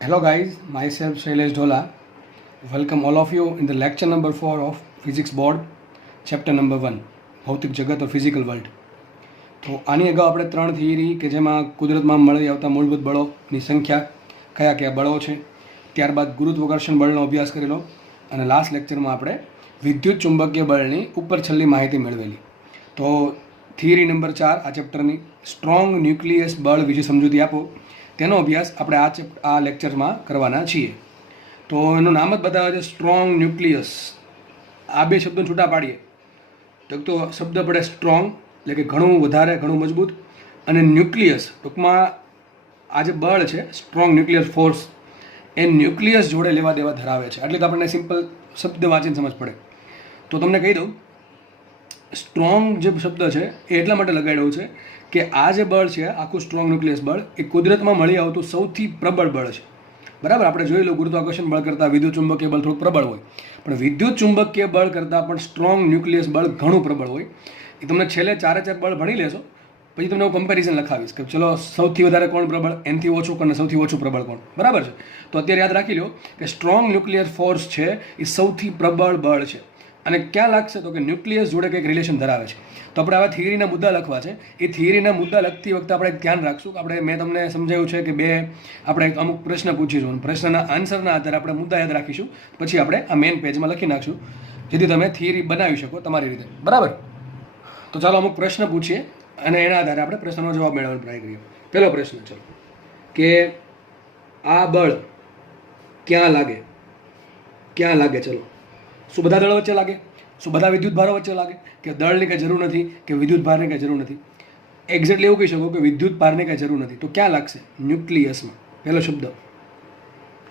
Hello guys, myself Shailesh Dhola. Welcome all of you in the lecture number 4 of Physics Board, chapter number 1, ભૌતિક જગત or physical world. તો આની અગાઉ આપણે 3 theory કે જેમાં કુદરતમાં મળી આવતા મૂળભૂત બળોની સંખ્યા કયા કયા બળો છે, ત્યારબાદ ગુરુત્વાકર્ષણ બળનો અભ્યાસ કરેલો અને લાસ્ટ લેક્ચરમાં આપણે વિદ્યુત ચુંબકીય બળની ઉપર છેલ્લી માહિતી મેળવેલી. તો થિયરી નંબર 4 આ ચેપ્ટરની સ્ટ્રોંગ ન્યુક્લિયસ બળ વિશે સમજૂતી આપો તેનો અભ્યાસ આપણે આ લેક્ચરમાં કરવાના છીએ. તો એનું નામ જ બતાવે છે સ્ટ્રોંગ ન્યુક્લિયસ. આ બે શબ્દો છૂટા પાડીએ તો શબ્દ પડે સ્ટ્રોંગ એટલે કે ઘણું વધારે, ઘણું મજબૂત, અને ન્યુક્લિયસ ટૂંકમાં આ જે બળ છે સ્ટ્રોંગ ન્યુક્લિયર ફોર્સ એ ન્યુક્લિયસ જોડે લેવા દેવા ધરાવે છે. એટલે તો આપણને સિમ્પલ શબ્દ વાંચીને સમજ પડે. તો તમને કહી દઉં, સ્ટ્રોંગ જે શબ્દ છે એ એટલા માટે લગાડ્યો છે કે આ જે બળ છે આખું સ્ટ્રોંગ ન્યુક્લિયસ બળ એ કુદરતમાં મળી આવતું સૌથી પ્રબળ બળ છે. બરાબર, આપણે જોઈ લો ગુરુત્વાકર્ષણ બળ કરતાં વિદ્યુત ચુંબકીય બળ થોડુંક પ્રબળ હોય, પણ વિદ્યુત ચુંબકીય બળ કરતાં પણ સ્ટ્રોંગ ન્યુક્લિયસ બળ ઘણું પ્રબળ હોય. એ તમને છેલ્લે 4 બળ ભણી લેશો પછી તમને હું કમ્પેરિઝન લખાવીશ કે ચલો સૌથી વધારે કોણ પ્રબળ, એનાથી ઓછું અને સૌથી ઓછું પ્રબળ કોણ. બરાબર છે. તો અત્યારે યાદ રાખી લો કે સ્ટ્રોંગ ન્યુક્લિયર ફોર્સ છે એ સૌથી પ્રબળ બળ છે. અને ક્યાં લાગશે તો કે ન્યુક્લિયસ જોડે કંઈક રિલેશન ધરાવે છે. તો આપણે આવા થિયરીના મુદ્દા લખવા છે. એ થિયરીના મુદ્દા લખતી વખતે આપણે ધ્યાન રાખશું કે મેં તમને સમજાવ્યું છે કે આપણે અમુક પ્રશ્ન પૂછીશું, પ્રશ્નના આન્સરના આધારે આપણે મુદ્દા યાદ રાખીશું, પછી આપણે આ મેઇન પેજમાં લખી નાખશું જેથી તમે થિયરી બનાવી શકો તમારી રીતે. બરાબર. તો ચાલો અમુક પ્રશ્ન પૂછીએ અને એના આધારે આપણે પ્રશ્નનો જવાબ મેળવવાનો ટ્રાય કરીએ. પહેલો પ્રશ્ન ચલો કે આ બળ ક્યાં લાગે? ચલો, શું બધા દળ વચ્ચે લાગે? શું બધા વિદ્યુત ભારો વચ્ચે લાગે? કે દળની કંઈ જરૂર નથી કે વિદ્યુત ભારની કંઈ જરૂર નથી? એક્ઝેક્ટલી એવું કહી શકો કે વિદ્યુત ભારની કંઈ જરૂર નથી. તો ક્યાં લાગશે? ન્યુક્લિયસમાં. પહેલો શબ્દ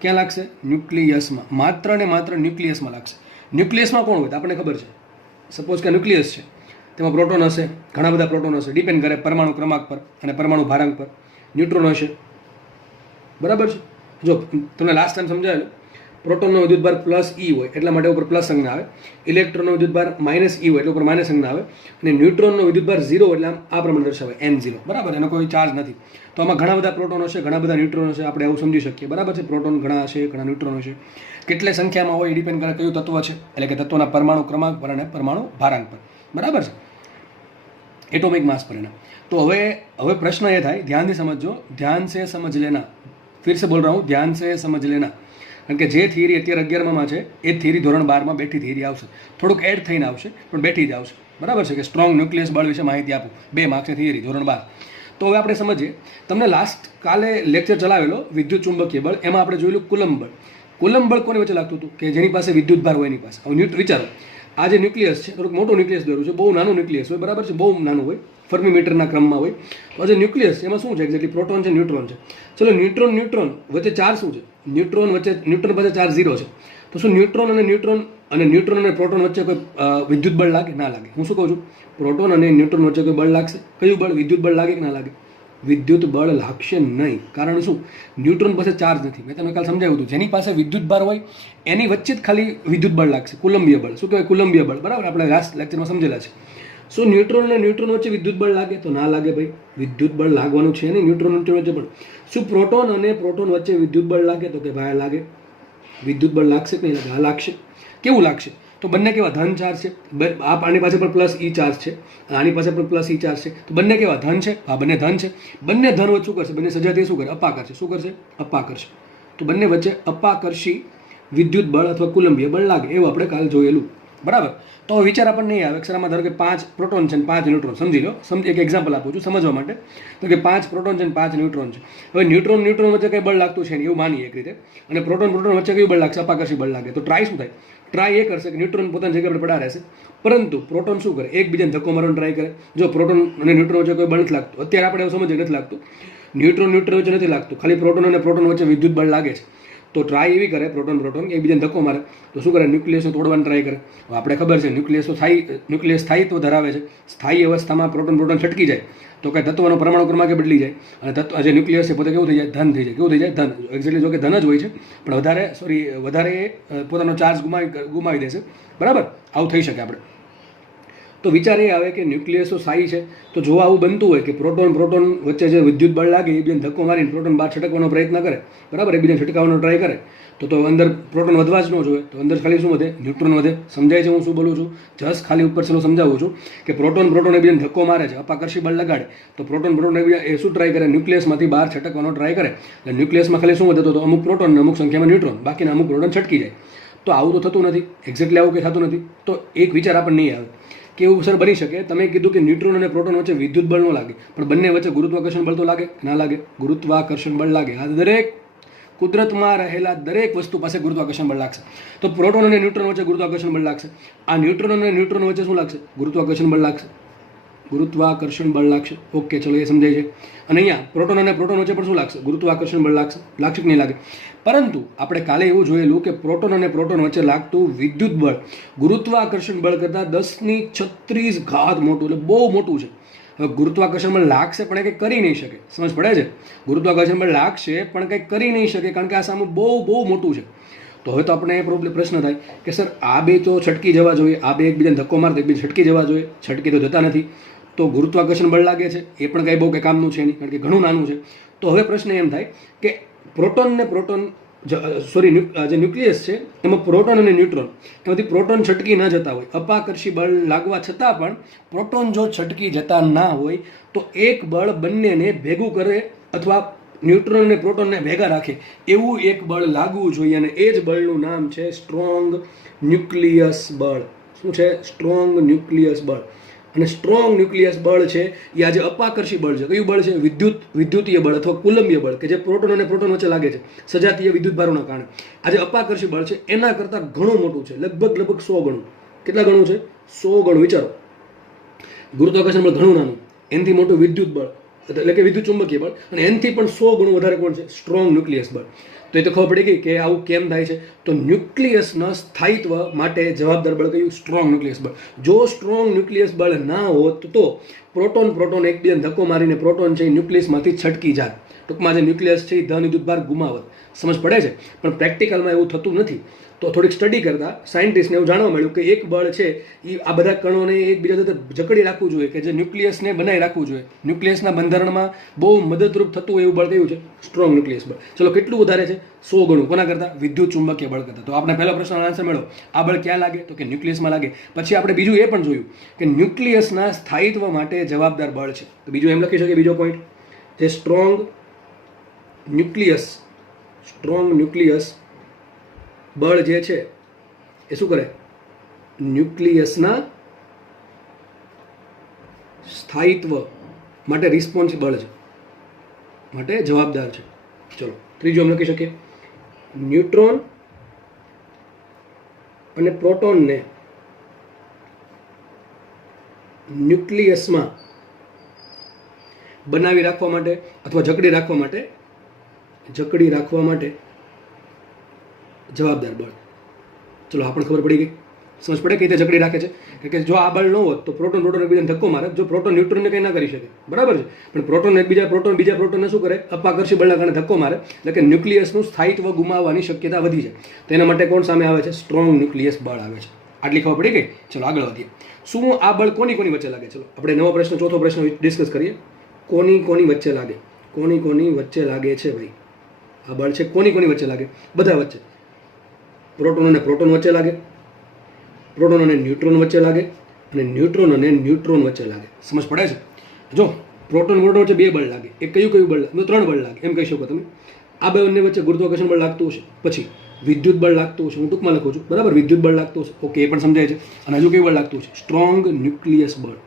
ક્યાં લાગશે? ન્યુક્લિયસમાં. માત્ર ને માત્ર ન્યુક્લિયસમાં લાગશે. ન્યુક્લિયસમાં કોણ હોય તો આપણને ખબર છે. સપોઝ કે ન્યુક્લિયસ છે, તેમાં પ્રોટોન હશે, ઘણા બધા પ્રોટોન હશે, ડિપેન્ડ કરે પરમાણુ ક્રમાંક પર અને પરમાણુ ભારાંક પર. ન્યુટ્રોન હશે. બરાબર છે. જો તમને લાસ્ટ ટાઈમ સમજાયેલું, પ્રોટોનનો વિદ્યુતભાર પ્લસ ઈ હોય એટલા માટે ઉપર પ્લસ સંજ્ઞા આવે, ઇલેક્ટ્રોનનો વિદ્યુતભાર માઇનસ ઈ હોય એટલે ઉપર માઇનસ સંજ્ઞા આવે, અને ન્યુટ્રોનનો વિદ્યુતભાર 0 એટલે આ પ્રમાણે દર્શાવે N0. બરાબર, એનો કોઈ ચાર્જ નથી. તો આમાં ઘણા બધા પ્રોટોન હશે, ઘણા બધા ન્યુટ્રોન હશે, આપણે એવું સમજી શકીએ. બરાબર છે. પ્રોટોન ઘણા હશે, ઘણા ન્યુટ્રોન હશે. કેટલી સંખ્યામાં હોય એ ડિપેન્ડ કરે કયું તત્વ છે, એટલે કે તત્વના પરમાણુ ક્રમાંક પર અને પરમાણુ ભારાંક પર. બરાબર છે. એટોમિક માસ પર એના. તો હવે પ્રશ્ન એ થાય, ધ્યાનથી સમજજો, ધ્યાન સે સમજ લેના. ફિર સે બોલ રહા હું, ધ્યાન સે સમજ લેના. કારણ કે જે થિયરી અત્યારે 11માં છે એ થિયરી ધોરણ 12માં બેઠી થિયરી આવશે. થોડુંક એડ થઈને આવશે પણ બેઠી જ આવશે. બરાબર છે. કે સ્ટ્રોંગ ન્યુક્લિયસ બળ વિશે માહિતી આપું, 2 માર્ક્સની થિયરી ધોરણ 12. તો હવે આપણે સમજીએ. તમને લાસ્ટ કાલે લેક્ચર ચલાવેલો વિદ્યુત ચુંબકીય બળ, એમાં આપણે જોયેલું કુલંબ બળ. કુલંબ બળ કોની વચ્ચે લાગતું હતું? કે જેની પાસે વિદ્યુત ભાર હોય એની પાસે. હવે વિચારો, આ જે ન્યુક્લિયસ છે થોડુંક મોટું ન્યુક્લિયસ દોર્યું છે, બહુ નાનું ન્યુક્લિયસ હોય. બરાબર છે. બહુ નાનું હોય, ફર્મીમીટરના ક્રમમાં હોય. તો આ જે ન્યુક્લિયસ છે એમાં શું છે? એક્ઝેક્ટલી પ્રોટોન છે, ન્યુટ્રોન છે. ચલો, ન્યુટ્રોન વચ્ચે ચાર્જ શું છે? ન્યુટ્રોન પાસે ચાર્જ 0 છે. તો શું ન્યુટ્રોન અને પ્રોટોન વચ્ચે કોઈ વિદ્યુત બળ લાગે? ના લાગે. હું શું કહું છું? પ્રોટોન અને ન્યુટ્રોન વચ્ચે કોઈ બળ લાગશે? કયું બળ? વિદ્યુત બળ લાગે કે ના લાગે? વિદ્યુત બળ લાગશે નહીં. કારણ શું? ન્યુટ્રોન પાસે ચાર્જ નથી. મેં તમને કાલ સમજાવ્યું હતું, જેની પાસે વિદ્યુત ભાર હોય એની વચ્ચે જ ખાલી વિદ્યુત બળ લાગશે. કુલંબીય બળ. શું કહેવાય? કુલંબીય બળ. બરાબર, આપણે લાસ્ટ લેક્ચરમાં સમજેલા છે. શું ન્યુટ્રોન અને ન્યુટ્રોન વચ્ચે વિદ્યુત બળ લાગે? તો ના લાગે ભાઈ. વિદ્યુત બળ લાગવાનું છે નહીં ન્યુટ્રોન વચ્ચે પણ. શું પ્રોટોન અને પ્રોટોન વચ્ચે વિદ્યુત બળ લાગે? તો કે ભાઈ લાગે. વિદ્યુત બળ લાગશે કે નહીં લાગે? હા લાગશે. કેવું લાગશે? તો બંને કેવા? ધન ચાર્જ છે. આની પાસે પણ પ્લસ ઈ ચાર્જ છે, આની પાસે પણ પ્લસ ઈ ચાર્જ છે. તો બંને કેવા? ધન છે. હા, બંને ધન છે. બંને ધન વચ્ચે શું કરશે? બંને સજાતીય શું કરે? અપાકર્ષે. શું કરશે? અપાકર્ષે. તો બંને વચ્ચે અપાકર્ષી વિદ્યુત બળ અથવા કુલંબીય બળ લાગે. એવું આપણે કાલ જોયેલું. બરાબર. તો વિચાર આપણને નહીં આવે. અક્ષરમાં ધારો કે 5 પ્રોટોન છે અને 5 ન્યુટ્રોન. સમજી લો. એક એક્ઝામ્પલ આપું છું સમજવા માટે. તો કે 5 પ્રોટોન છે અને 5 ન્યુટ્રોન છે. હવે ન્યુટ્રોન વચ્ચે કંઈ બળ લાગતું છે એવું માનીએ એક રીતે, અને પ્રોટોન વચ્ચે કયું બળ લાગશે? અપાકર્ષી બળ લાગે. તો ટ્રાય શું થાય? ટ્રાય એ કરશે કે ન્યુટ્રોન પોતાની જગ્યા પર પડ્યા રહેશે, પરંતુ પ્રોટોન શું કરે? એકબીજાને ધક્કો મારવાનો ટ્રાય કરે. જો પ્રોટોન અને ન્યુટ્રોન વચ્ચે કોઈ બળ નથી લાગતું, અત્યારે આપણે એવું સમજીએ નથી લાગતું, ન્યુટ્રોન વચ્ચે નથી લાગતું, ખાલી પ્રોટોન અને પ્રોટોન વચ્ચે વિદ્યુત બળ લાગે છે. તો ટ્રાય એવી કરે, પ્રોટોન એકબીજાને ધક્કો મારે તો શું કરે? ન્યુક્લિયસને તોડવાની ટ્રાય કરે. આપણે ખબર છે ન્યુક્લિયસ સ્થાયિત્વ ધરાવે છે. સ્થાયી અવસ્થામાં પ્રોટોન છટકી જાય તો કંઈ તત્વનો પરમાણુ ક્રમાંક બદલી જાય, અને જે ન્યુક્લિયસ છે પોતે કેવું થઈ જાય? ધન થઈ જાય. કેવું થઈ જાય? ધન. એક્ઝેક્ટલી જો કે ધન જ હોય છે, પણ વધારે પોતાનો ચાર્જ ગુમાવી દેશે. બરાબર, આવું થઈ શકે આપણે. તો વિચાર એ આવે કે ન્યુક્લિયસો સ્થાયી છે, તો જો આવું બનતું હોય કે પ્રોટોન વચ્ચે જે વિદ્યુત બળ લાગે એ બીજાને ધક્કો મારીને પ્રોટોન બહાર છટકવાનો પ્રયત્ન કરે, બરાબર, એકબીજાને છટકાવવાનો ટ્રાય કરે, તો અંદર પ્રોટોન વધવા જ ન જોઈએ, તો અંદર ખાલી શું વધે? ન્યુટ્રોન વધે. સમજાય છે હું શું બોલું છું? જસ્ટ ખાલી ઉપર છેલ્લો સમજાવું છું કે પ્રોટોન એકબીજાને ધક્કો મારે છે, અપાકર્ષી બળ લગાડે, તો પ્રોટોન એકબીજા એ શું ટ્રાય કરે? ન્યુક્લિયસમાંથી બહાર છટકવાનો ટ્રાય કરે. એટલે ન્યુક્લિયસમાં ખાલી શું વધે? તો અમુક પ્રોટોન અને અમુક સંખ્યામાં ન્યુટ્રોન, બાકીના અમુક પ્રોટોન છટકી જાય. તો આવું તો થતું નથી, એક્ઝેક્ટલી આવું કંઈ થતું નથી. તો એક વિચાર આપણને નહીં આવે કે એવું સર બની શકે. તમે કીધું કે ન્યુટ્રોન અને પ્રોટોન વચ્ચે વિદ્યુત બળ ન લાગે, પણ બંને વચ્ચે ગુરુત્વાકર્ષણ બળ તો લાગે, ના લાગે? ગુરુત્વાકર્ષણ બળ લાગે. આ દરેક કુદરતમાં રહેલા દરેક વસ્તુ પાસે ગુરુત્વાકર્ષણ બળ લાગશે. તો પ્રોટોન અને ન્યુટ્રોન વચ્ચે ગુરુત્વાકર્ષણ બળ લાગશે. આ ન્યુટ્રોન અને ન્યુટ્રોન વચ્ચે શું લાગશે? ગુરુત્વાકર્ષણ બળ લાગશે. ગુરુત્વાકર્ષણ બળ લાગશે. ઓકે, ચલો એ સમજાય છે. અને અહીંયા પ્રોટોન અને પ્રોટોન વચ્ચે પણ શું લાગશે? ગુરુત્વાકર્ષણ બળ લાગશે. લાગશે કે નહીં લાગે? પરંતુ આપણે કાલે એવું જોયેલું કે પ્રોટોન અને પ્રોટોન વચ્ચે લાગતું વિદ્યુત બળ ગુરુત્વાકર્ષણ બળ કરતાં 10⁻36 ઘાત મોટું, એટલે બહુ મોટું છે. હવે ગુરુત્વાકર્ષણ બળ લાગશે પણ એ કંઈ કરી નહીં શકે. સમજ પડે છે? ગુરુત્વાકર્ષણ બળ લાગશે પણ કંઈ કરી નહીં શકે, કારણ કે આ સામે બહુ મોટું છે. તો હવે તો આપણે એ પ્રશ્ન થાય કે સર આ બે તો છટકી જવા જોઈએ, આ બે એકબીજાને ધક્કો મારતા એકબીજા છટકી જવા જોઈએ, છટકી તો જતા નથી. તો ગુરુત્વાકર્ષણ બળ લાગે છે એ પણ કંઈ બહુ કંઈ કામનું છે નહીં, કારણ કે ઘણું નાનું છે. તો હવે પ્રશ્ન એમ થાય કે પ્રોટોન ને પ્રોટોન જે ન્યુક્લિયસ છે એમાં પ્રોટોન અને ન્યુટ્રોન, એમાંથી પ્રોટોન છટકી ન જતા હોય, અપાકર્ષી બળ લાગવા છતાં પણ પ્રોટોન જો છટકી જતા ના હોય તો એક બળ બંનેને ભેગું કરે અથવા ન્યુટ્રોન અને પ્રોટોનને ભેગા રાખે એવું એક બળ લાગવું જોઈએ, અને એ જ બળનું નામ છે સ્ટ્રોંગ ન્યુક્લિયસ બળ. શું છે? સ્ટ્રોંગ ન્યુક્લિયસ બળ. અને સ્ટ્રોંગ ન્યુક્લિયસ બળ છે એ આજે અપાકર્ષી બળ છે. કયું બળ છે? વિદ્યુતીય બળ અથવા કુલંબીય બળ, કે જે પ્રોટોન અને પ્રોટોન વચ્ચે લાગે છે સજાતીય વિદ્યુત ભારોના કારણે. આજે અપાકર્ષી બળ છે એના કરતાં ઘણું મોટું છે, લગભગ 100 ગણું. કેટલા ગણું છે? 100 ગણું. વિચારો, ગુરુત્વાકર્ષણ બળ ઘણું નાનું, એનાથી મોટું વિદ્યુત બળ એટલે કે વિદ્યુત ચુંબકીય બળ, અને એનાથી પણ 100 ગણું વધારે કોણ છે? સ્ટ્રોંગ ન્યુક્લિયસ બળ. તો એ તો ખબર પડી ગઈ કે આવું કેમ થાય છે. તો ન્યુક્લિયસના સ્થાયિત્વ માટે જવાબદાર બળ કયું? સ્ટ્રોંગ ન્યુક્લિયસ બળ. જો સ્ટ્રોંગ ન્યુક્લિયસ બળ ના હોત તો પ્રોટોન એકબીજાને ધક્કો મારીને પ્રોટોન છે એ ન્યુક્લિયસમાંથી છટકી જાય. ટૂંકમાં જે ન્યુક્લિયસ છે એ ધન વિદ્યુતભાર ગુમાવત. સમજ પડે છે? પણ પ્રેક્ટિકલમાં એવું થતું નથી. તો થોડીક સ્ટડી કરતાં સાયન્ટિસ્ટને એવું જાણવા મળ્યું કે એક બળ છે એ આ બધા કણોને એકબીજા સાથે જકડી રાખવું જોઈએ, કે જે ન્યુક્લિયસને બનાવી રાખવું જોઈએ. ન્યુક્લિયસના બંધારણમાં બહુ મદદરૂપ થતું હોય એવું બળ કયું છે? સ્ટ્રોંગ ન્યુક્લિયસ બળ. ચલો કેટલું વધારે છે? 100 ગણું. કોના કરતાં? વિદ્યુત ચુંબકીય બળ કરતાં. તો આપણે પહેલો પ્રશ્નનો આન્સર મળ્યો. આ બળ ક્યાં લાગે? તો કે ન્યુક્લિયસમાં લાગે. પછી આપણે બીજું એ પણ જોયું કે ન્યુક્લિયસના સ્થાયિત્વ માટે જવાબદાર બળ છે. તો બીજું એમ લખી શકીએ, બીજો પોઈન્ટ જે સ્ટ્રોંગ ન્યુક્લિયસ બળ જે છે એ શું કરે? ન્યુક્લિયસના સ્થાયિત્વ માટે રિસ્પોન્સિબલ છે, માટે જવાબદાર છે. ચલો ત્રીજું એમ લખી શકીએ, ન્યુટ્રોન અને પ્રોટોનને ન્યુક્લિયસમાં બનાવી રાખવા માટે અથવા જકડી રાખવા માટે જવાબદાર બળ. ચલો આ પણ ખબર પડી ગઈ. સમજ પડે કઈ રીતે જકડી રાખે છે? કે જો આ બળ ન હોત તો પ્રોટોન એકબીજાને ધક્કો મારે. જો પ્રોટોન ન્યુટ્રોનને કંઈ ના કરી શકે, બરાબર છે, પણ પ્રોટોન બીજા પ્રોટોનને શું કરે? અપાકર્ષી બળના કારણે ધક્કો મારે, એટલે કે ન્યુક્લિયસનું સ્થાયિત્વ ગુમાવવાની શક્યતા વધી જાય. તો એના માટે કોણ સામે આવે છે? સ્ટ્રોંગ ન્યુક્લિયસ બળ આવે છે. આટલી ખબર પડી ગઈ. ચલો આગળ વધીએ. શું આ બળ કોની વચ્ચે લાગે? ચલો આપણે નવો પ્રશ્ન, ચોથો પ્રશ્ન ડિસ્કસ કરીએ. કોની વચ્ચે લાગે? કોની વચ્ચે લાગે છે ભાઈ? આ બળ છે કોની વચ્ચે લાગે? બધા વચ્ચે. પ્રોટોન અને પ્રોટોન વચ્ચે લાગે, પ્રોટોન અને ન્યુટ્રોન વચ્ચે લાગે, અને ન્યુટ્રોન અને ન્યુટ્રોન વચ્ચે લાગે. સમજ પડે છે? જો પ્રોટોન વચ્ચે બે બળ લાગે, એક કયું બળ લાગે? 3 બળ લાગે એમ કહી શકો તમે. આ બંને વચ્ચે ગુરુત્વાકર્ષણ બળ લાગતું હશે, પછી વિદ્યુત બળ લાગતું હશે, હું ટૂંકમાં લખું છું, બરાબર, વિદ્યુત બળ લાગતું હશે, ઓકે, એ પણ સમજાય છે. અને હજુ કયું બળ લાગતું છે? સ્ટ્રોંગ ન્યુક્લિયસ બળ.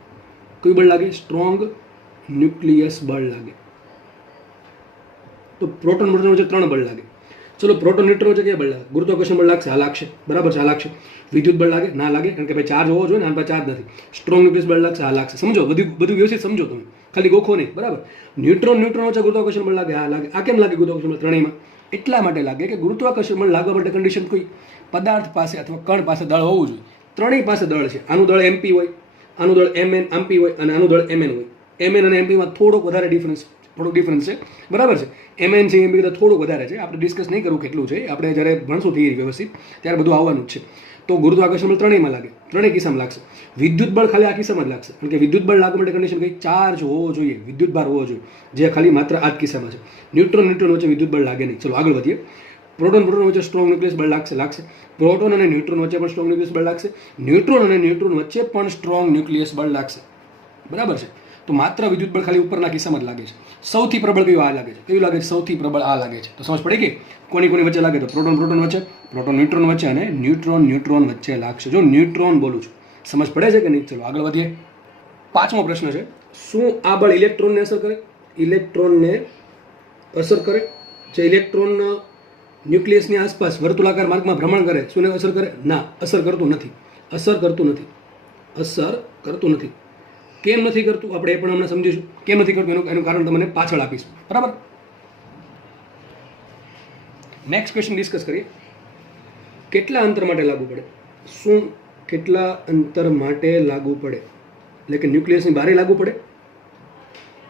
કયું બળ લાગે? સ્ટ્રોંગ ન્યુક્લિયસ બળ લાગે. તો પ્રોટોન વચ્ચે 3 બળ લાગે. ચલો પ્રોટોન ન્યુટ્રોન વચ્ચે કયા બળ લાગે? ગુરુત્વાકર્ષણ બળ લાગશે, આ લાગશે, બરાબર છે, આ લાગશે. વિદ્યુત બળ લાગે? ના લાગે, કારણ કે ભાઈ ચાર્જ હોવો જોઈએ ને, આના પર ચાર્જ નથી. સ્ટ્રોંગ ન્યુક્લિયસ બળ લાગશે, આ લાગશે. સમજો, બધું વ્યવસ્થિત સમજો તમે, ખાલી ગોખો નહીં, બરાબર. ન્યુટ્રોન વચ્ચે ગુરુત્વાકર્ષણ બળ લાગે, આ લાગે. આ કેમ લાગે ગુરુત્વાકર્ષણ બળ? ત્રણેયમાં એટલા માટે લાગે કે ગુરુત્વાકર્ષણ બળ લાગવા માટે કન્ડિશન કોઈ પદાર્થ પાસે અથવા કણ પાસે દળ હોવું જોઈએ. ત્રણેય પાસે દળ છે. આનું દળ MP હોય, આનું દળ MP હોય, અને આનું દળ MN હોય. MN અને MPમાં થોડોક ડિફરન્સ છે, બરાબર છે. MN છે MP કરતાં થોડુંક વધારે છે. આપણે ડિસ્કસ નહીં કરવું કેટલું છે, આપણે જ્યારે ભણશું થિયરી વ્યવસ્થિત ત્યારે બધું આવવાનું જ છે. તો ગુરુત્વાકર્ષણ બળ ત્રણેયમાં લાગે. ત્રણેય કિસ્સામાં લાગશે. વિદ્યુત બળ ખાલી આ કિસ્સામાં જ લાગશે, કારણ કે વિદ્યુત બળ લાગુ માટે કન્ડિશન કઈ ચાર્જ હોવો જોઈએ, વિદ્યુત ભાર હોવો જોઈએ, જે ખાલી માત્ર આ જ કિસ્સામાં છે. ન્યુટ્રોન વચ્ચે વિદ્યુત બળ લાગે નહીં. ચલો આગળ વધીએ. પ્રોટોન વચ્ચે સ્ટ્રોંગ ન્યુક્લિયસ બળ લાગશે. પ્રોટોન અને ન્યુટ્રોન વચ્ચે પણ સ્ટ્રોંગ ન્યુક્લિયસ બળ લાગશે. ન્યુટ્રોન અને ન્યુટ્રોન વચ્ચે પણ સ્ટ્રોંગ ન્યુક્લિયસ બળ લાગશે. બરાબર છે. તો માત્ર વિદ્યુત બળ ખાલી ઉપરના કિસ્સામાં જ લાગે છે. સૌથી પ્રબળ કયું આ લાગે છે? કયું લાગે છે? સૌથી પ્રબળ આ લાગે છે. તો સમજ પડી ગઈ? કોની વચ્ચે લાગે? તો પ્રોટોન વચ્ચે, પ્રોટોન ન્યુટ્રોન વચ્ચે અને ન્યુટ્રોન વચ્ચે લાગશે. જો ન્યુટ્રોન બોલું છું, સમજ પડે છે કે નહીં? ચલો આગળ વધીએ. 5મો પ્રશ્ન છે, શું આ બળ ઇલેક્ટ્રોનને અસર કરે? ઇલેક્ટ્રોનને અસર કરે. જે ઇલેક્ટ્રોન ન્યુક્લિયસની આસપાસ વર્તુળાકાર માર્ગમાં ભ્રમણ કરે, શું અસર કરે? ના, અસર કરતું નથી. કેમ નથી કરતું આપણે એ પણ હમણાં સમજીશું. કેમ નથી કરતું એનું કારણ તમને પાછળ આપીશ. બરાબર. નેક્સ્ટ ક્વેશ્ચન ડિસ્કસ કરીએ. કેટલા અંતર માટે લાગુ પડે? શું કેટલા અંતર માટે લાગુ પડે? એટલે કે ન્યુક્લિયસની બહાર લાગુ પડે?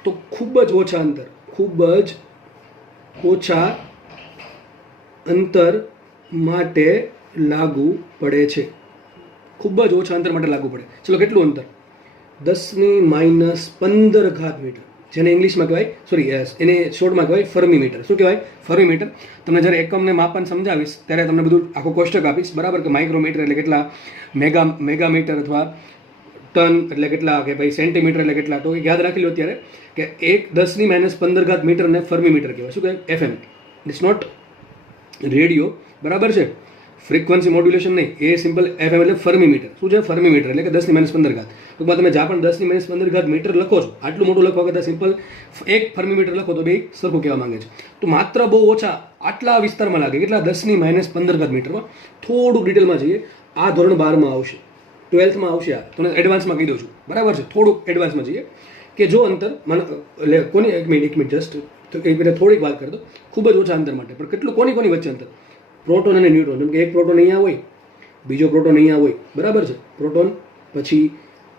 તો ખૂબ જ ઓછા અંતર માટે લાગુ પડે છે. ખૂબ જ ઓછા અંતર માટે લાગુ પડે. ચલો કેટલું અંતર? 10⁻15 મીટર, જેને ઇંગ્લિશમાં કહેવાય, એને શોર્ટમાં કહેવાય ફર્મીમીટર. શું કહેવાય? ફર્મીમીટર. તમને જ્યારે એકમને માપન સમજાવીશ ત્યારે તમને બધું આખો કોષ્ટક આપીશ. બરાબર? કે માઇક્રોમીટર એટલે કેટલા, મેગામીટર અથવા ટન એટલે કેટલા, કે ભાઈ સેન્ટીમીટર એટલે કેટલા. તો યાદ રાખી લો અત્યારે કે 10⁻15 મીટરને ફર્મીમીટર કહેવાય. શું કહેવાય? FM. It's not radio. બરાબર છે? ફ્રીક્વન્સી મોડ્યુલેશન નહીં, એ સિમ્પલ FM એટલે ફર્મીમીટર. શું છે? ફર્મીમીટર એટલે કે 10⁻15. ટૂંકમાં તમે જ્યાં પણ 10⁻15 મીટર લખો છો, આટલું મોટું લખવા કરતાં સિમ્પલ એક ફર્મીમીટર લખો તો બે સરખું કહેવા માંગે છે. તો માત્ર બહુ ઓછા આટલા વિસ્તારમાં લાગે. કેટલા? 10⁻15 મીટરમાં. થોડુંક ડિટેલમાં જઈએ. આ ધોરણ 12માં આવશે, 12થમાં આવશે. આ તમને એડવાન્સમાં કહી દઉં છું. બરાબર છે? થોડુંક એડવાન્સમાં જઈએ કે જો અંતર એટલે કોની એક મિનિટ જસ્ટ થોડીક વાત કરી દો. ખૂબ જ ઓછા અંતર માટે પણ કેટલું, કોની વચ્ચે અંતર? પ્રોટોન અને ન્યુટ્રોન. જેમ કે એક પ્રોટોન અહીંયા હોય, બીજો પ્રોટોન અહીંયા હોય. બરાબર છે? પ્રોટોન પછી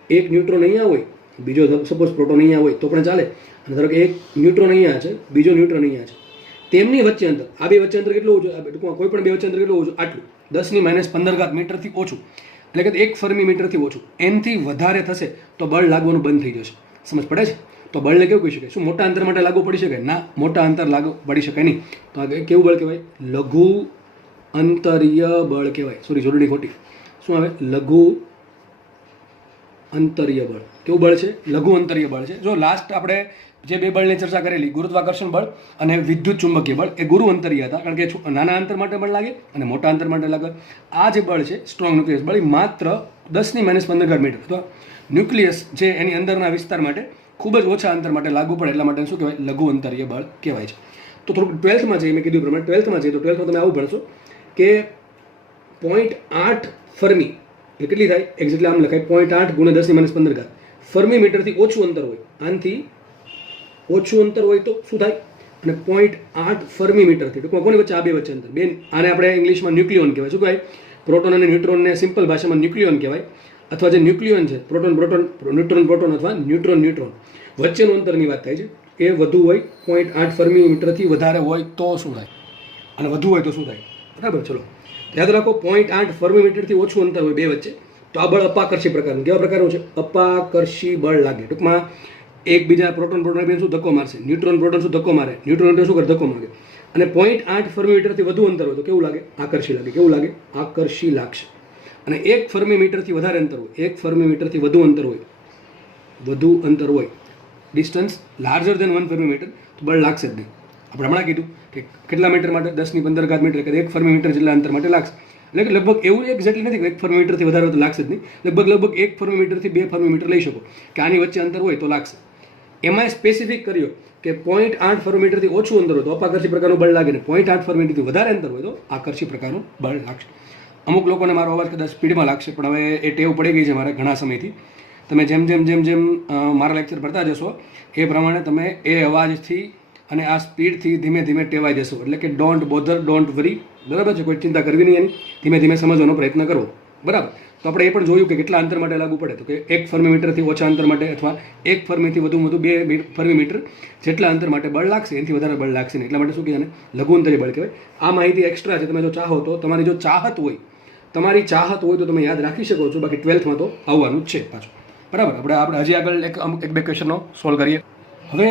એક ન્યુટ્રોન અહીંયા હોય, બીજો સપોઝ પ્રોટોન અહીંયા હોય તો પણ ચાલે. અને ધારો કે એક ન્યુટ્રોન અહીંયા છે, બીજો ન્યુટ્રોન અહીંયા છે. તેમની વચ્ચે અંતર, આ બે વચ્ચે અંતર કેટલું ઓછું? કોઈ પણ બે વચ્ચે અંતર કેટલું ઓછું? આટલું, 10⁻15 મીટરથી ઓછું. એટલે કે 1 ફર્મીમીટરથી ઓછું. એનથી વધારે થશે તો બળ લાગવાનું બંધ થઈ જશે. સમજ પડે છે? તો બળને કેવું કહી શકાય? શું મોટા અંતર માટે લાગુ પડી શકે? ના, મોટા અંતર લાગુ પડી શકાય નહીં. તો આ કેવું બળ કહેવાય? લઘુ અંતરીય બળ કહેવાય. જોડણી ખોટી. શું આવે? લઘુ અંતરીય બળ. કેવું બળ છે? લઘુ અંતરીય બળ છે. જો લાસ્ટ આપણે જે બે બળની ચર્ચા કરેલી, ગુરુત્વાકર્ષણ બળ અને વિદ્યુત ચુંબકીય બળ, એ ગુરુ અંતરીય હતા, કારણ કે નાના અંતર માટે બળ લાગે અને મોટા અંતર માટે લાગે. આ જે બળ છે સ્ટ્રોંગ ન્યુક્લિયસ બળ, એ માત્ર 10⁻15 મીટર અથવા ન્યુક્લિયસ જે એની અંદરના વિસ્તાર માટે ખૂબ જ ઓછા અંતર માટે લાગુ પડે, એટલા માટે શું કહેવાય? લઘુ અંતરીય બળ કહેવાય છે. તો થોડુંક 12થમાં જઈએ, મેં કીધું પ્રમાણે 12થમાં જઈએ તો 12થમાં તમે આવું ભણશો કે 0.8 ફર્મી એટલે કેટલી થાય? એક્ઝેક્ટલી આમ લખાય 0.8 × 10⁻15 ફર્મીમીટરથી ઓછું અંતર હોય. આનાથી ઓછું અંતર હોય તો શું થાય? અને 0.8 ફર્મીમીટરથી, ટૂંકમાં કોની વચ્ચે? આ બે વચ્ચે અંતર. આને આપણે ઇંગ્લિશમાં ન્યુક્લિયોન કહેવાય. શું કહેવાય? પ્રોટોન અને ન્યુટ્રોનને સિમ્પલ ભાષામાં ન્યુક્લિયોન કહેવાય. અથવા જે ન્યુક્લિયોન છે, પ્રોટોન ન્યુટ્રોન અથવા ન્યુટ્રોન વચ્ચેનું અંતરની વાત થાય છે. એ વધુ હોય, 0.8 ફર્મીમીટરથી વધારે હોય તો શું થાય? અને વધુ હોય તો શું થાય? બરાબર? ચલો યાદ રાખો, 0.8 ફર્મીમીટરથી ઓછું અંતર હોય બે વચ્ચે તો આ બળ અપાકર્ષી પ્રકારનું. કેવા પ્રકારનું છે? અપાકર્ષી બળ લાગે. ટૂંકમાં એકબીજા પ્રોટોન શું ધક્કો મારશે? ન્યુટ્રોન શું ધક્કો મારે? ન્યુટ્રોન શું કરે? ધક્કો મારે. અને 0.8 ફર્મીમીટરથી વધુ અંતર હોય તો કેવું લાગે? આકર્ષી લાગે. કેવું લાગે? આકર્ષી લાગશે. અને 1 ફર્મીમીટરથી વધારે અંતર હોય, 1 ફર્મીમીટરથી વધુ અંતર હોય, ડિસ્ટન્સ લાર્જર દેન 1 ફર્મીમીટર, તો બળ લાગશે જ નહીં. આપણે હમણાં કીધું કે કેટલા મીટર માટે? 10⁻15 મીટર, કે 1 ફર્મીમીટર જેટલા અંતર માટે લાગશે. એટલે કે લગભગ એવું એક્ઝેક્ટલી નથી કે 1 ફર્મીમીટરથી વધારે તો લાગશે જ નહીં. લગભગ 1 ફર્મીમીટરથી 2 ફર્મીમીટર લઈ શકો કે આની વચ્ચે અંતર હોય તો લાગશે. એમાં સ્પેસિફિક કર્યો કે 0.8 ફર્મીમીટરથી ઓછું અંતર હોય તો અપાકર્ષી પ્રકારનું બળ લાગે ને 0.8 ફર્મીમીટરથી વધારે અંતર હોય તો આકર્ષી પ્રકારનું બળ લાગશે. અમુક લોકોને મારો અવાજ કદાચ સ્પીડમાં લાગશે, પણ હવે એ ટેવ પડી ગઈ છે મારે ઘણા સમયથી. તમે જેમ મારા લેક્ચર ભરતા જશો એ પ્રમાણે તમે એ અવાજથી અને આ સ્પીડથી ધીમે ધીમે ટેવાઈ જશો. એટલે કે ડોન્ટ બોધર, ડોન્ટ વરી. બરાબર છે? કોઈ ચિંતા કરવી નહીં એની. ધીમે ધીમે સમજવાનો પ્રયત્ન કરો. બરાબર? તો આપણે એ પણ જોયું કે કેટલા અંતર માટે લાગુ પડે. તો કે 1 ફર્મીમીટરથી ઓછા અંતર માટે અથવા 1 ફર્મીથી વધુ 2 ફર્મીમીટર જેટલા અંતર માટે બળ લાગશે, એનાથી વધારે બળ લાગશે નહીં. એટલા માટે શું કહેવાય? લઘુ અંતરીય બળ કહેવાય. આ માહિતી એક્સ્ટ્રા છે. તમે જો ચાહો તો, તમારી જો ચાહત હોય તમારી ચાહત હોય તો તમે યાદ રાખી શકો છો, બાકી 12થમાં તો આવવાનું જ છે પાછું. બરાબર, આપણે હજી આગળ એક બે ક્વેશ્ચનો સોલ્વ કરીએ. હવે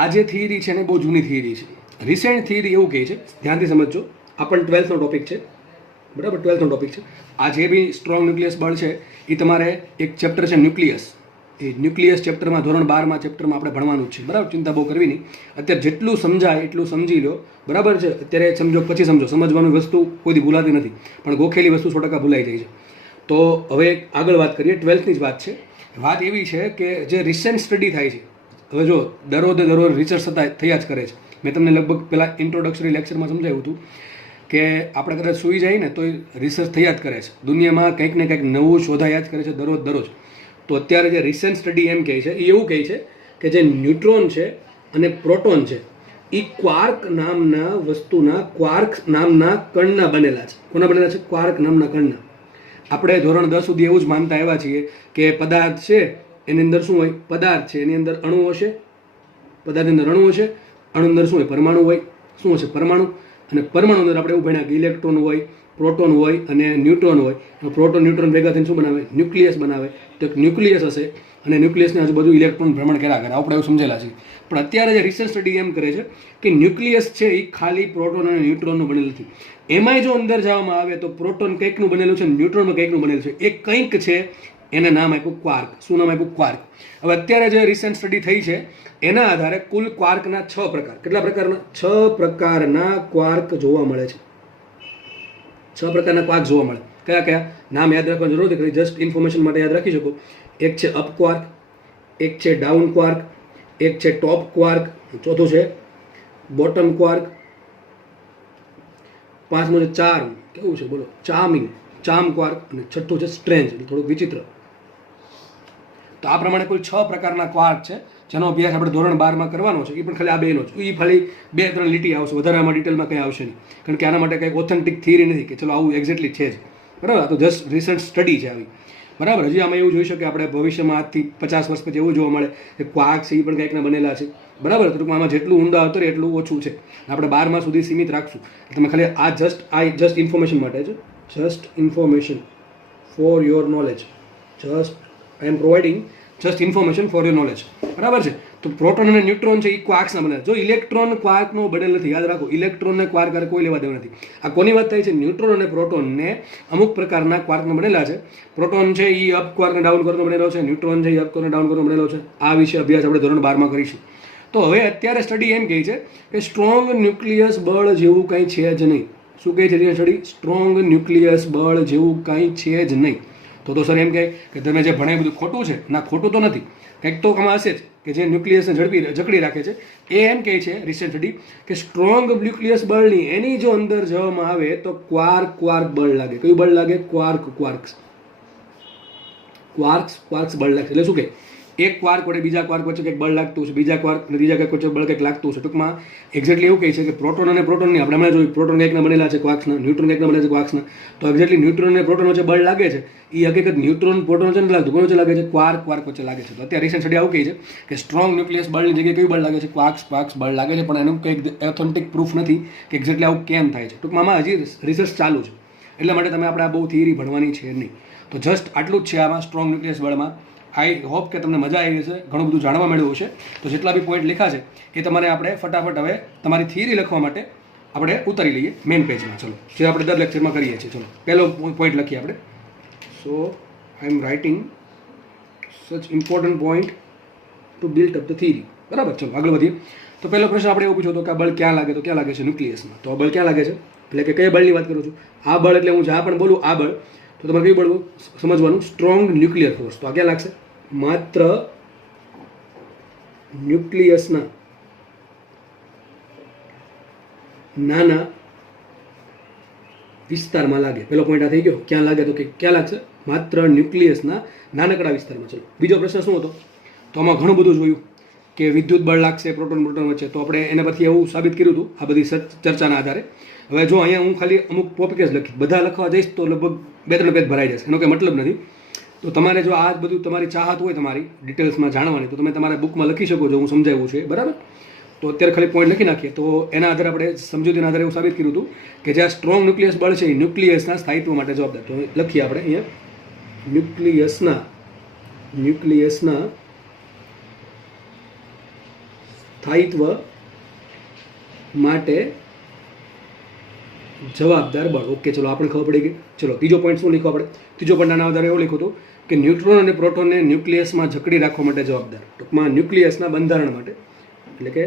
આ જે થિયરી છે ને બહુ જૂની થિયરી છે. રિસેન્ટ થિયરી એવું કહે છે, ધ્યાનથી સમજજો, આ પણ 12થનો ટોપિક છે. બરાબર, 12થનો ટોપિક છે. આ જે બી સ્ટ્રોંગ ન્યુક્લિયસ બળ છે એ તમારે એક ચેપ્ટર છે ન્યુક્લિયસ, એ ન્યુક્લિયસ ચેપ્ટરમાં ધોરણ 12માં ચેપ્ટરમાં આપણે ભણવાનું જ છે. બરાબર, ચિંતા બહુ કરવી નહીં. અત્યારે જેટલું સમજાય એટલું સમજી લો. બરાબર છે, અત્યારે સમજો પછી સમજો. સમજવાની વસ્તુ કોઈથી ભૂલાતી નથી, પણ ગોખેલી વસ્તુ 100% ભૂલાઈ જાય છે. તો હવે આગળ વાત કરીએ. 12થની જ વાત છે. વાત એવી છે કે જે રિસેન્ટ સ્ટડી થાય છે, હવે જો દરરોજ રિસર્ચ થયા જ કરે છે. મેં તમને લગભગ પહેલાં ઇન્ટ્રોડક્ટરી લેક્ચરમાં સમજાવ્યું હતું કે આપણે કદાચ સૂઈ જાય ને તો રિસર્ચ થયા જ કરે છે. દુનિયામાં કંઈક ને કંઈક નવું શોધાયા જ કરે છે દરરોજ. તો અત્યારે જે રિસેન્ટ સ્ટડી એમ કહે છે, એ એવું કહે છે કે જે ન્યુટ્રોન છે અને પ્રોટોન છે એ ક્વાર્ક નામના વસ્તુના, ક્વાર્ક નામના કણના બનેલા છે. કોના બનેલા છે? ક્વાર્ક નામના કણના. આપણે ધોરણ 10 સુધી એવું જ માનતા આવ્યા છીએ કે પદાર્થ છે એની અંદર શું હોય? પદાર્થ છે એની અંદર અણુઓ છે, પદાર્થની અંદર અણુઓ છે, અણુ અંદર શું હોય? પરમાણુ હોય. શું હશે? પરમાણુ. અને પરમાણુ અંદર આપણે એવું ભણ્યા કે ઇલેક્ટ્રોન હોય, પ્રોટોન હોય અને ન્યુટ્રોન હોય. પ્રોટોન ન્યુટ્રોન ભેગા થઈને શું બનાવે? ન્યુક્લિયસ બનાવે. તો એક ન્યુક્લિયસ હશે અને ન્યુક્લિયસની આજુબાજુ ઇલેક્ટ્રોન ભ્રમણ કર્યા કરે. આપણે એવું સમજેલા છે. પણ અત્યારે જે રિસર્ચ સ્ટડી એમ કરે છે કે ન્યુક્લિયસ છે એ ખાલી પ્રોટોન અને ન્યુટ્રોનનું બનેલું નથી. એમાંય જો અંદર જવામાં આવે તો પ્રોટોન કંઈકનું બનેલું છે, ન્યુટ્રોનમાં કંઈકનું બનેલું છે. એ કંઈક છે, એને નામ આપ્યું ક્વાર્ક. શું નામ આપ્યું? ક્વાર્ક. હવે અત્યારે જે રિસેન્ટ સ્ટડી થઈ છે એના આધારે કુલ ક્વાર્કના 6 પ્રકાર. કેટલા પ્રકારના? 6 પ્રકારના ક્વાર્ક જોવા મળે છે. 6 પ્રકારના ક્વાર્ક જોવા મળે. કયા કયા? નામ યાદ રાખવાની જરૂર નથી, જસ્ટ ઇન્ફોર્મેશન માટે યાદ રાખી શકો. એક છે અપ ક્વાર્ક, એક છે ડાઉન ક્વાર્ક, એક છે ટોપ ક્વાર્ક, ચોથું છે બોટમ ક્વાર્ક, પાંચમું છે ચાર્મ. કેવું છે બોલો? Charming, charm quark. અને છઠ્ઠું છે સ્ટ્રેન્જ, થોડુંક વિચિત્ર. તો આ પ્રમાણે કુલ 6 પ્રકારના ક્વાર્ક છે જેનો અભ્યાસ આપણે ધોરણ 12માં કરવાનો છે. એ પણ ખાલી આ બેનો જ. એ ખાલી 2-3 લીટી આવશે, વધારે આમાં ડિટેલમાં કંઈ આવશે નહીં, કારણ કે આના માટે કંઈક ઓથેન્ટિક થિયરી નથી કે ચલો આવું એક્ઝેક્ટલી છે જ. બરાબર, આ તો જસ્ટ રિસર્ચ સ્ટડી છે આવી. બરાબર, હજી આમાં એવું જોઈ શકે આપણે ભવિષ્યમાં આજથી 50 વર્ષ પછી એવું જોવા મળે કે ક્વાર્ક છે એ પણ કંઈકના બનેલા છે. બરાબર, તો આમાં જેટલું ઊંડા ઉતરે એટલું ઓછું છે. આપણે 12માં સુધી સીમિત રાખશું. તમે ખાલી આ જસ્ટ ઇન્ફોર્મેશન માટે છે. Just information for your knowledge. Just I am providing just information for your knowledge. બરાબર છે. તો પ્રોટોન અને ન્યુટ્રોન છે એ ક્વાર્ક્સના બનેલા. જો ઇલેક્ટ્રોન ક્વાર્કનો બનેલ નથી, યાદ રાખો. ઇલેક્ટ્રોનને ક્વાર્ક કરે કોઈ લેવા દેવા નથી. આ કોની વાત થાય છે? ન્યુટ્રોન અને પ્રોટોનને અમુક પ્રકારના ક્વાર્કનો બનેલા છે. પ્રોટોન છે એ અપ ક્વાર્ક અને ડાઉન ક્વાર્કનો બનેલો છે. ન્યુટ્રોન છે એ અપ ક્વાર્ક અને ડાઉન ક્વાર્કનો બનેલો છે. આ વિશે અભ્યાસ આપણે ધોરણ 12માં કરીશું. તો હવે અત્યારે સ્ટડી એમ કહે છે કે સ્ટ્રોંગ ન્યુક્લિયસ બળ જેવું કંઈ છે જ નહીં. શું કહે છે સ્ટડી? સ્ટ્રોંગ ન્યુક્લિયસ બળ જેવું કંઈ છે જ નહીં. તો સર એમ કહે કે તમે જે ભણે બધું ખોટું છે. ના, ખોટું તો નથી. કંઈક તો આમાં હશે જ કે જે ન્યુક્લિયસને જકડી રાખે છે. એ એમ કહે છે રિસેન્ટ સ્ટડી કે સ્ટ્રોંગ ન્યુક્લિયસ બળની એની જો અંદર જવામાં આવે તો ક્વાર્ક બળ લાગે. કયું બળ લાગે? ક્વાર્ક્સ બળ લાગે. એટલે શું કહે? એક ક્વાર્ક વડે બીજા ક્વાર્ક વચ્ચે કંઈક બળ લાગતું છે, બીજા ક્વાર્ક અને ત્રીજા કંઈક વચ્ચે બળ કંઈક લાગતું છે. ટૂંકમાં એક્ઝેક્ટલી એવું કહે છે કે પ્રોટોન અને પ્રોટોનની આપણે હમણાં જોયું, પ્રોટોન કંઈકના બનેલા છે ક્વાર્ક્સના, ન્યુટ્રોન કંઈકના બનેલા છે ક્વાર્ક્સના. તો એક્ઝેક્ટલી ન્યુટ્રોન અને પ્રોટોન વચ્ચે બળ લાગે છે એ હકીકત ન્યુટ્રોન પ્રોટોન વચ્ચે નથી લાગતું. કોઈ વચ્ચે લાગે છે? ક્વાર્ક વચ્ચે લાગે છે. તો અત્યારે રિસેન્ટ સ્ટડી આવું કહે છે કે સ્ટ્રોંગ ન્યુક્લિયસ બળની જગ્યાએ કયું બળ લાગે છે? ક્વાર્ક્સ બળ લાગે છે. પણ એનું કંઈક ઓથેન્ટિક પ્રૂફ નથી કે એક્ઝેક્ટલી આવું કેમ થાય છે. ટૂંકમાં આમાં હજી રિસર્ચ ચાલુ છે, એટલા માટે તમે આપણે આ બહુ થિયરી ભણવાની છે નહીં. તો જસ્ટ આટલું જ છે આમાં સ્ટ્રોંગ ન્યુક્લિયસ બળમાં. આઈ હોપ કે તમને મજા આવી હશે, ઘણું બધું જાણવા મળ્યું હશે. તો જેટલા બી પોઈન્ટ લખ્યા છે એ તમારે આપણે ફટાફટ હવે તમારી થિયરી લખવા માટે આપણે ઉતારી લઈએ મેઇન પેજમાં. ચલો, જે આપણે દર લેક્ચરમાં કરીએ છીએ. ચલો, પહેલો પોઈન્ટ લખીએ આપણે. So I am writing such important point to build up the theory. બરાબર, ચલો આગળ વધીએ. તો પહેલો પ્રશ્ન આપણે એવું પૂછ્યો હતો કે આ બળ ક્યાં લાગે? તો ક્યાં લાગે છે? ન્યુક્લિયસમાં. તો આ બળ ક્યાં લાગે છે? એટલે કે કયા બળની વાત કરું છું? આ બળ એટલે હું જ્યાં પણ બોલું આ બળ, તો તમારે કયું બળ સમજવાનું? Strong nuclear force. તો આ ક્યાં લાગશે? માત્ર ન્યુક્લિયસના નાના વિસ્તારમાં લાગે. પેલો પોઈન્ટ આ થઈ ગયો. ક્યાં લાગે? તો કે ક્યાં લાગશે? માત્ર ન્યુક્લિયસના નાનકડા વિસ્તારમાં. ચલો, બીજો પ્રશ્ન શું હતો? તો આમાં ઘણું બધું જોયું કે વિદ્યુત બળ લાગશે પ્રોટોન વચ્ચે. તો આપણે એને પછી એવું સાબિત કર્યું હતું આ બધી ચર્ચાના આધારે. હવે જો અહીંયા હું ખાલી અમુક ટોપિક જ લખી, બધા લખવા જઈશ તો લગભગ 2-3 પેજ ભરાઈ જશે. એનો કંઈ મતલબ નથી. તો તમારે જો આ બધું તમારી ચાહત હોય તમારી ડિટેલ્સમાં જાણવાની, તો તમે તમારા બુકમાં લખી શકો છો. હું સમજાવું છું બરાબર. તો અત્યારે ખાલી પોઈન્ટ લખી નાખીએ. તો એના આધારે આપણે સમજૂતીના આધારે એવું સાબિત કર્યું હતું કે જે આ સ્ટ્રોંગ ન્યુક્લિયસ બળ છે એ ન્યુક્લિયસના સ્થાયિત્વ માટે જવાબદાર. તો લખીએ આપણે અહીંયા ન્યુક્લિયસના સ્થાયિત્વ માટે જવાબદાર બળ. ઓકે, ચલો આપણને ખબર પડી ગઈ. ચલો ત્રીજો પોઈન્ટ શું લખ્યો આપણે? ત્રીજો પોઈન્ટના આધારે એવું લખ્યું હતું કે ન્યુટ્રોન અને પ્રોટોનને ન્યુક્લિયસમાં જકડી રાખવા માટે જવાબદાર. ટૂંકમાં ન્યુક્લિયસના બંધારણ માટે, એટલે કે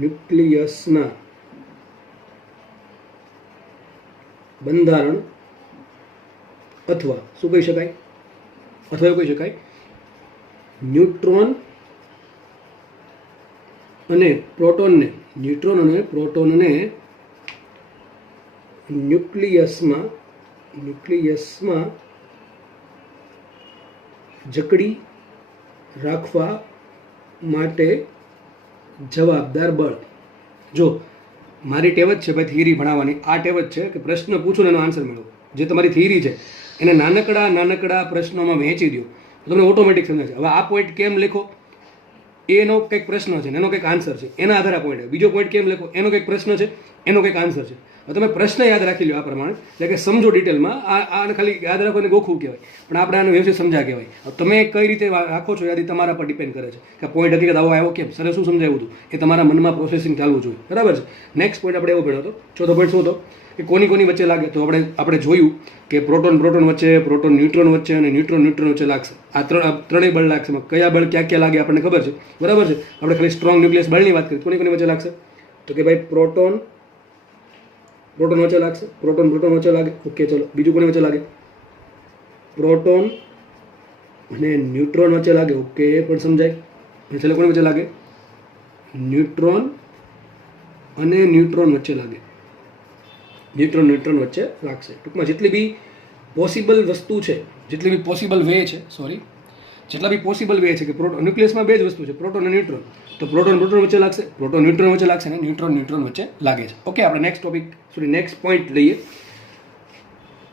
ન્યુક્લિયસના બંધારણ અથવા શું કહી શકાય, અથવા એવું કહી શકાય ન્યુટ્રોન અને પ્રોટોનને ન્યુક્લિયસમાં જકડી રાખવા માટે જવાબદાર બળ. જો મારી ટેવ જ છે ભાઈ થિયરી ભણાવવાની, આ ટેવ જ છે કે પ્રશ્ન પૂછો ને એનો આન્સર મેળવો. જે તમારી થિયરી છે એને નાનકડા પ્રશ્નોમાં વહેંચી દો તો તમને ઓટોમેટિક સમજાય. હવે આ પોઈન્ટ કેમ લખો એનો કંઈક પ્રશ્ન છે ને એનો કંઈક આન્સર છે, એના આધારે આ પોઈન્ટ. બીજો પોઈન્ટ કેમ લખો એનો કંઈક પ્રશ્ન છે, એનો કંઈક આન્સર છે. હવે તમે પ્રશ્ન યાદ રાખી લો આ પ્રમાણે, એટલે કે સમજો ડિટેલમાં. આને ખાલી યાદ રાખોને ગોખવું કહેવાય, પણ આપણે આને વ્યવસ્થિત સમજા કહેવાય. તમે કઈ રીતે રાખો છો યાદ તમારા પર ડિપેન્ડ કરે છે કે પોઈન્ટ હકીકત આવો આવ્યો કેમ, સર શું સમજાવ્યું હતું, એ તમારા મનમાં પ્રોસેસિંગ ચાલવું જોઈએ. બરાબર છે. નેક્સ્ટ પોઈન્ટ આપણે એવો ભણ્યો હતો. ચોથો પોઈન્ટ શું હતો કે કોની વચ્ચે લાગે? તો આપણે જોયું કે પ્રોટોન વચ્ચે, પ્રોટોન ન્યુટ્રોન વચ્ચે અને ન્યુટ્રોન વચ્ચે લાગશે. આ ત્રણેય બળ લાગશે. કયા બળ ક્યાં લાગે આપણને ખબર છે. બરાબર છે. આપણે ખાલી સ્ટ્રોંગ ન્યુક્લિયસ બળની વાત કરીએ. કોની વચ્ચે લાગશે? તો કે ભાઈ પ્રોટોન વચ્ચે લાગશે, પ્રોટોન વચ્ચે લાગે. ઓકે, ચલો બીજું કોની વચ્ચે લાગે? પ્રોટોન અને ન્યુટ્રોન વચ્ચે લાગે. ઓકે, એ પણ સમજાય. અને છેલ્લે કોની વચ્ચે લાગે? ન્યુટ્રોન અને ન્યુટ્રોન વચ્ચે લાગે. ન્યુટ્રોન વચ્ચે લાગશે. ટૂંકમાં જેટલી બી પોસિબલ વસ્તુ છે, જેટલી બી પોસિબલ વે છે કે ન્યુક્લિયસમાં બે જ વસ્તુ છે, પ્રોટોન અને ન્યુટ્રોન. તો પ્રોટોન વચ્ચે લાગશે, પ્રોટોન ન્યુટ્રોન વચ્ચે લાગશે અને ન્યુટ્રોન વચ્ચે લાગે છે. ઓકે, આપણે નેક્સ્ટ પોઈન્ટ લઈએ.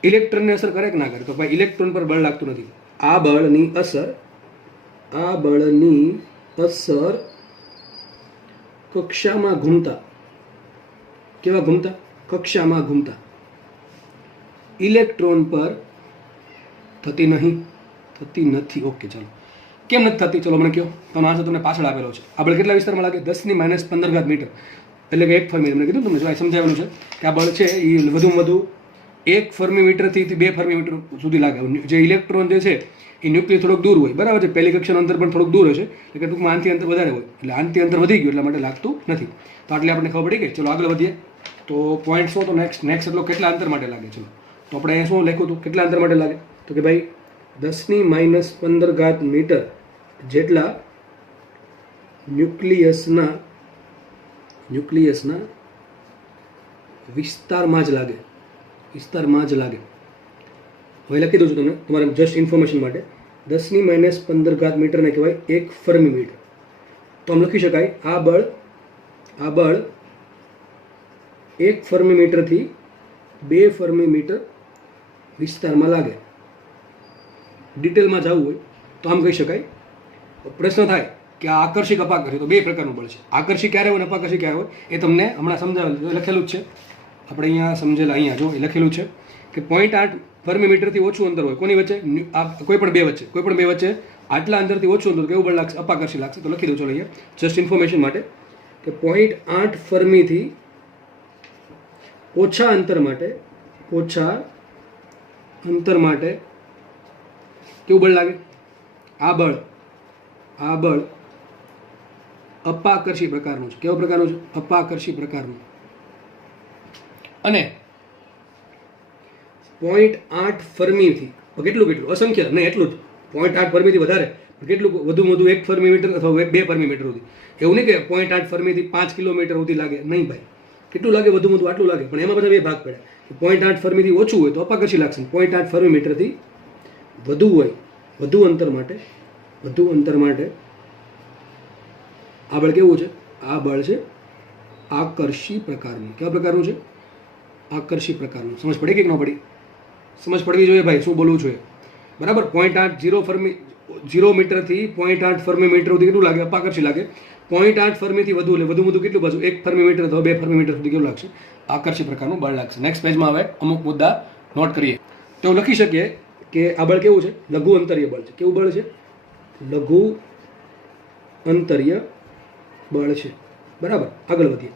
ઇલેક્ટ્રોનને અસર કરે કે ના કરે? તો ભાઈ ઇલેક્ટ્રોન પર બળ લાગતું નથી. આ બળની અસર કક્ષામાં ઘૂમતા, કેવા ઘૂમતા? કક્ષામાં ઘૂમતા ઇલેક્ટ્રોન પર થતી નથી. ઓકે, ચલો કેમ નથી થતી? ચલો મને કહો. તો આન્સર તમને પાછળ આપેલો છે. આ બળ કેટલા વિસ્તારમાં લાગે? 10⁻15 મીટર, એટલે કે 1 ફર્મી. તમને કીધું, તમને જો સમજાવેલું છે કે આ બળ છે એ વધુમાં વધુ 1 ફર્મી મીટરથી 2 ફર્મી મીટર સુધી લાગે. જે ઇલેક્ટ્રોન જે છે એ ન્યુક્લિયસ થોડોક દૂર હોય. બરાબર છે. પહેલી કક્ષાનું અંતર પણ થોડુંક દૂર હશે, એટલે કે ટૂંકમાં આનથી અંતર વધારે હોય, એટલે આનથી અંતર વધી ગયું એટલા માટે લાગતું નથી. તો આટલી આપણને ખબર પડી ગઈ. ચલો આગળ વધીએ. તો પોઈન્ટ શું? તો નેક્સ્ટ એટલો કેટલા અંતર માટે લાગે? ચલો તો આપણે શું લખ્યું હતું? કેટલા અંતર માટે લાગે? તો કે ભાઈ 10⁻15 મીટર જેટલા ન્યુક્લિયસના વિસ્તારમાં જ લાગે. હવે લખી દઉં છું તમને તમારે જસ્ટ ઇન્ફોર્મેશન માટે. 10⁻15 મીટરને કહેવાય 1 ફર્મી મીટર. તો આમ લખી શકાય આ બળ 1 ફર્મી મીટરથી 2 ફર્મી મીટર વિસ્તારમાં લાગે. ડિટેલમાં જવું હોય તો આમ કહી શકાય. પ્રશ્ન થાય કે આ આકર્ષિક અપાકર્ષિક, તો બે પ્રકારનું બળ છે. આકર્ષિક ક્યારે હોય અને અપાકર્ષિક ક્યારે હોય એ તમને હમણાં સમજાવેલું લખેલું જ છે. આપણે અહીંયા સમજેલા, અહીંયા જો એ લખેલું છે કે 0.8 ફર્મી મીટરથી ઓછું અંતર હોય કોની વચ્ચે? કોઈ પણ બે વચ્ચે આટલા અંતરથી ઓછું અંતર કેવું બળ લાગશે? અપાકર્ષી લાગશે. તો લખી દઉં છો અહીંયા જસ્ટ ઇન્ફોર્મેશન માટે કે 0.8 ફર્મીથી ઓછા અંતર માટે કેવું બળ લાગે? આ બળ અપાકર્ષી પ્રકારનું છે. કેવા પ્રકારનું છે? અપાકર્ષી પ્રકારનું. અને 0.8 ફર્મીથી કેટલું અસંખ્ય નહીં, એટલું જ 0.8 ફર્મીથી વધારે, કેટલું વધુ 1 ફર્મી મીટર અથવા 2 ફર્મી મીટર સુધી. એવું નહીં કે 0.8 ફર્મીથી 5 કિલોમીટર સુધી લાગે. નહીં ભાઈ, કેટલું લાગે? વધુ આટલું લાગે. પણ એમાં બધા બે ભાગ પડ્યા. 0.8 ફર્મીથી ઓછું હોય તો અપાકર્ષી લાગશે. 0.8 ફર્મી મીટરથી વધુ હોય, વધુ અંતર માટે આ બળ કેવું છે? આ બળ છે આકર્ષી પ્રકારનું. કેવા પ્રકારનું છે? આકર્ષી પ્રકારનું. સમજ પડી કે ન પડી? સમજ પડવી જોઈએ ભાઈ, શું બોલવું જોઈએ. બરાબર. 0.8 મીટરથી 0.8 ફર્મી મીટર સુધી કેટલું લાગે? અપાકર્ષી લાગે. 0.8 ફર્મીથી વધુ એટલે વધુ કેટલું પાછું 1 ફર્મીમીટર અથવા 2 ફર્મીમીટર સુધી કેટલું લાગશે? આકર્ષી પ્રકારનું બળ લાગશે. નેક્સ્ટ પેજમાં હવે અમુક મુદ્દા નોટ કરીએ. તો લખી શકીએ કે આ બળ કેવું છે? લઘુ અંતરીય બળ છે. કેવું બળ છે? લઘુ અંતરીય બળ છે. બરાબર, આગળ વધીએ.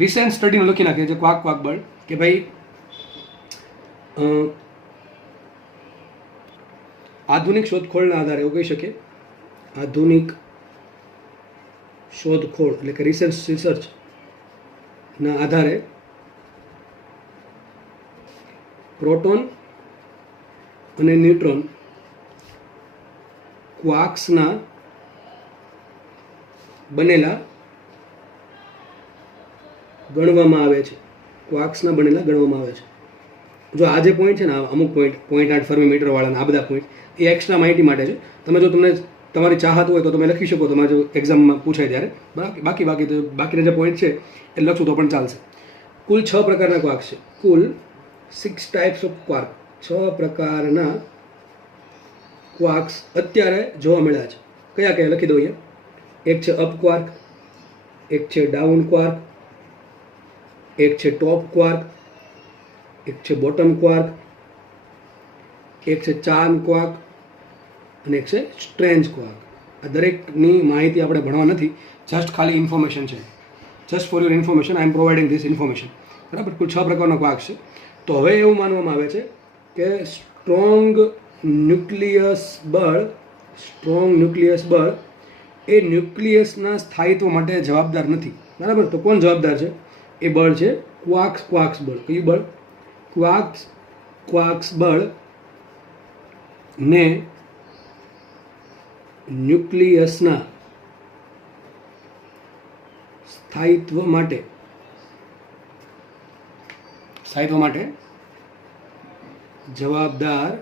રિસેન્ટ સ્ટડીનું લખી નાખીએ છે ક્વાક ક્વાક બળ કે ભાઈ આધુનિક શોધખોળના આધારે એવું કહી શકીએ, આધુનિક શોધખોળ એટલે કે રિસર્ચના આધારે પ્રોટોન અને ન્યુટ્રોન ક્વાર્ક્સના બનેલા ગણવામાં આવે છે. ક્વાર્ક્સના બનેલા ગણવામાં આવે છે. જો આ જે પોઈન્ટ છે ને, અમુક પોઈન્ટ 0.8 ફર્મીમીટર વાળાના આ બધા પોઈન્ટ એ એક્સ્ટ્રા માહિતી માટે છે. તમે જો તમને તમારી ચાહત હોય તો તમે લખી શકો, તમારે જો એક્ઝામમાં પૂછાય ત્યારે. બાકીના જે પોઈન્ટ છે એ લખશું તો પણ ચાલશે. કુલ 6 પ્રકારના ક્વાર્ક છે. કુલ 6 ટાઈપ્સ ઓફ ક્વાર્ક, 6 પ્રકારના ક્વાર્ક્સ અત્યારે જોવા મળ્યા છે. કયા કયા લખી દો અહીંયા. એક છે અપ ક્વાર્ક, એક છે ડાઉન ક્વાર્ક, એક છે ટોપ ક્વાર્ક, એક છે બોટમ ક્વાર્ક, એક છે ચાર્મ ક્વાર્ક અને એક છે સ્ટ્રેન્જ ક્વાર્ક. આ દરેકની માહિતી આપણે ભણવા નથી, જસ્ટ ખાલી ઇન્ફોર્મેશન છે. Just for your information I am providing this information. બરાબર, કુલ 6 પ્રકારના ક્વાર્ક છે. તો હવે એવું માનવામાં આવે છે કે સ્ટ્રોંગ ન્યુક્લિયસ બળ એ ન્યુક્લિયસના સ્થાયિત્વ માટે જવાબદાર નથી. બરાબર, તો કોણ જવાબદાર છે? એ બળ છે ક્વાર્ક્સ બળ. કયું બળ? ક્વાર્ક્સ બળ ને ન્યુક્લિયસના સ્થાયિત્વ માટે જવાબદાર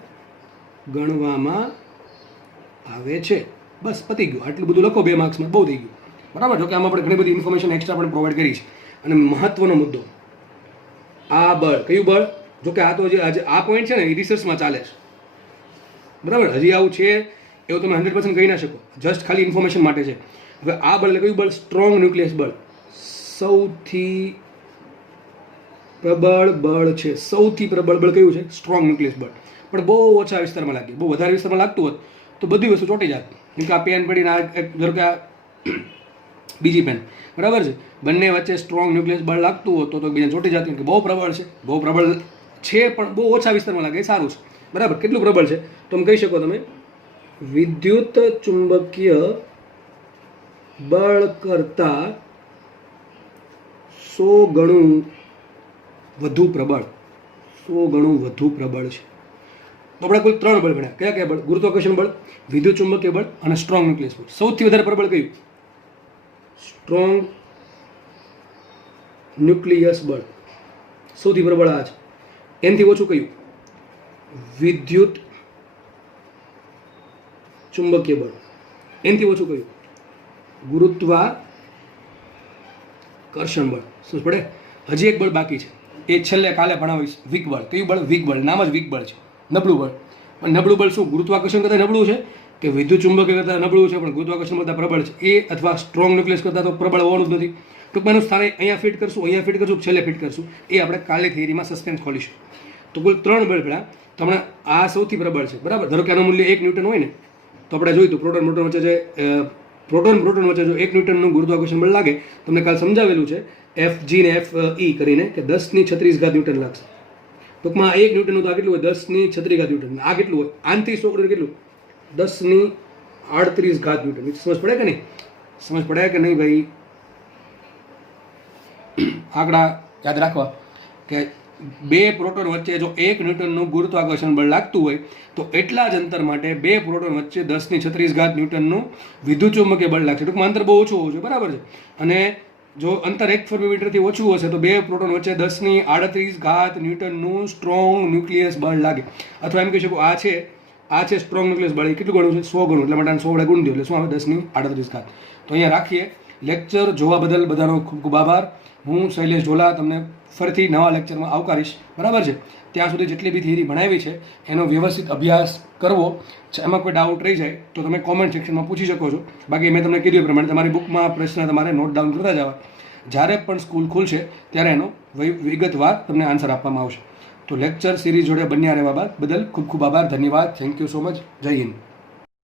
ગણવામાં આવે છે. બસ પતી ગયું. આટલું બધું લખો 2 માર્ક્સમાં, બહુ થઈ ગયું. બરાબર, જો કે આમાં આપણે ઘણી બધી ઇન્ફોર્મેશન એક્સ્ટ્રા આપણે પ્રોવાઈડ કરી છે. અને મહત્વનો મુદ્દો, આ બળ કયું બળ? જો કે આ તો જે આજે આ પોઈન્ટ છે ને એ રિસર્ચમાં ચાલે છે. બરાબર, હજી આવું છે એવું તમે 100% કહી ના શકો, જસ્ટ ખાલી ઇન્ફોર્મેશન માટે છે. હવે આ બળ એટલે કયું બળ? સ્ટ્રોંગ ન્યુક્લિયસ બળ. સૌથી પ્રબળ બળ છે. સૌથી પ્રબળ બળ કયું છે? સ્ટ્રોંગ ન્યુક્લિયસ બળ. પણ બહુ ઓછા વિસ્તારમાં લાગે. બહુ વધારે વિસ્તારમાં લાગતું હોત તો બધી વસ્તુ ચોંટી જાત. કેમ કે આ પેન પડીને આ ધારો કે બીજી પેન, બરાબર છે, બંને વચ્ચે સ્ટ્રોંગ ન્યુક્લિયસ બળ લાગતું હોત તો બીજા ચોંટી જાત. કે બહુ પ્રબળ છે પણ બહુ ઓછા વિસ્તારમાં લાગે, એ સારું છે. બરાબર, કેટલું પ્રબળ છે? તો તમે કહી શકો તમે વિદ્યુત ચુંબકીય બળ કરતાં 100 ગણું વધુ પ્રબળ. 100 ગણું વધુ પ્રબળ છે. તો આપણે કુલ 3 બળ ગણ્યા. કયા કયા બળ? ગુરુત્વાકર્ષણ બળ, વિદ્યુત ચુંબકીય બળ અને સ્ટ્રોંગ ન્યુક્લિયસ બળ. સૌથી વધારે પ્રબળ કયું? સ્ટ્રોંગ ન્યુક્લિયસ બળ. સૌથી પ્રબળ આ છે. એનાથી ઓછું કયું? વિદ્યુત ચુંબકીય બળ. એનાથી ઓછું કયું? ગુરુત્વાકર્ષણ બળ. સમજ પડે? હજી એક બળ બાકી છે, એ છેલ્લે કાલે ભણાવીશ. વીક બળ. કયું બળ? વીક બળ. નામ જ વીક બળ છે, નબળું બળ. પણ નબળું બળ શું? ગુરુત્વાકર્ષણ કરતાં નબળું છે કે વિદ્યુત ચુંબકીય કરતાં નબળું છે પણ ગુરુત્વાકર્ષણ કરતાં પ્રબળ છે? એ અથવા સ્ટ્રોંગ ન્યુક્લિયસ કરતાં તો પ્રબળ હોવાનું જ નથી. ટૂંકમાં એનું સ્થાને અહીંયા ફિટ કરશું, છેલ્લે ફિટ કરશું. એ આપણે કાલે થિયરીમાં સસ્પેન્સ ખોલીશું. તો કુલ 3 બળ ભેળા. તો હમણાં આ સૌથી પ્રબળ છે. બરાબર, ધારો કે આનું મૂલ્ય 1 ન્યૂટન હોય ને, તો આપણે જોયું પ્રોટોન વચ્ચે જો 1 ન્યૂટનનું ગુરુત્વાકર્ષણ બળ લાગે, તમને કાલ સમજાવેલું છે FG ને FE કરીને કે 10⁻36 ન્યૂટન લાગશે. ટૂંકમાં 1 ન્યૂટનનું તો આ કેટલું હોય? 10⁻36 ન્યૂટન. આ કેટલું હોય? આનથી 100 ગણું કેટલું? 10⁻38 ન્યૂટન. સમજ પડે કે નહીં? સમજ પડે કે નહીં ભાઈ? આંકડા યાદ રાખવા કે 2 પ્રોટોન વચ્ચે જો 1 ન્યૂટનનું ગુરુત્વાકર્ષણ બળ લાગતું હોય તો એટલા જ અંતર માટે 2 પ્રોટોન વચ્ચે 10⁻36 ન્યૂટનનું વિદ્યુત ચુંબકીય બળ લાગશે. ટૂંકમાં અંતર બહુ ઓછું હોવું જોઈએ. બરાબર છે. અને જો અંતર 1 ફર્મીમીટરથી ઓછું હશે તો 2 પ્રોટોન વચ્ચે 10⁻38 ન્યૂટનનું સ્ટ્રોંગ ન્યુક્લિયસ બળ લાગે. અથવા એમ કહી શકો આ છે સ્ટ્રોંગ ન્યુક્લિયસ બળ. એ કેટલું ગણું છે? 100 ગણું. એટલે માટે 100 વડે ગુણ દો એટલે શું આવે? 10⁻38. તો અહીંયા રાખીએ. લેક્ચર જોવા બદલ બધાનો ખૂબ ખૂબ આભાર. હું શૈલેષ ઢોલા તમને ફરીથી નવા લેક્ચરમાં આવકારીશ, બરાબર છે. ત્યાં સુધી જેટલી બી થિયરી ભણાવી છે એનો વ્યવસ્થિત અભ્યાસ કરવો. એમાં કોઈ ડાઉટ રહી જાય તો તમે કોમેન્ટ સેક્શનમાં પૂછી શકો છો. બાકી મેં તમને કીધું એ પ્રમાણે તમારી બુકમાં પ્રશ્ન તમારે નોટ ડાઉન કરતા જવા. જ્યારે પણ સ્કૂલ ખુલશે ત્યારે એનો વિગતવાર તમને આન્સર આપવામાં આવશે. તો લેક્ચર સિરીઝ જોડે બન્યા રહેવા બદલ ખૂબ ખૂબ આભાર, ધન્યવાદ, થેન્ક યુ સો મચ. જય હિન્દ.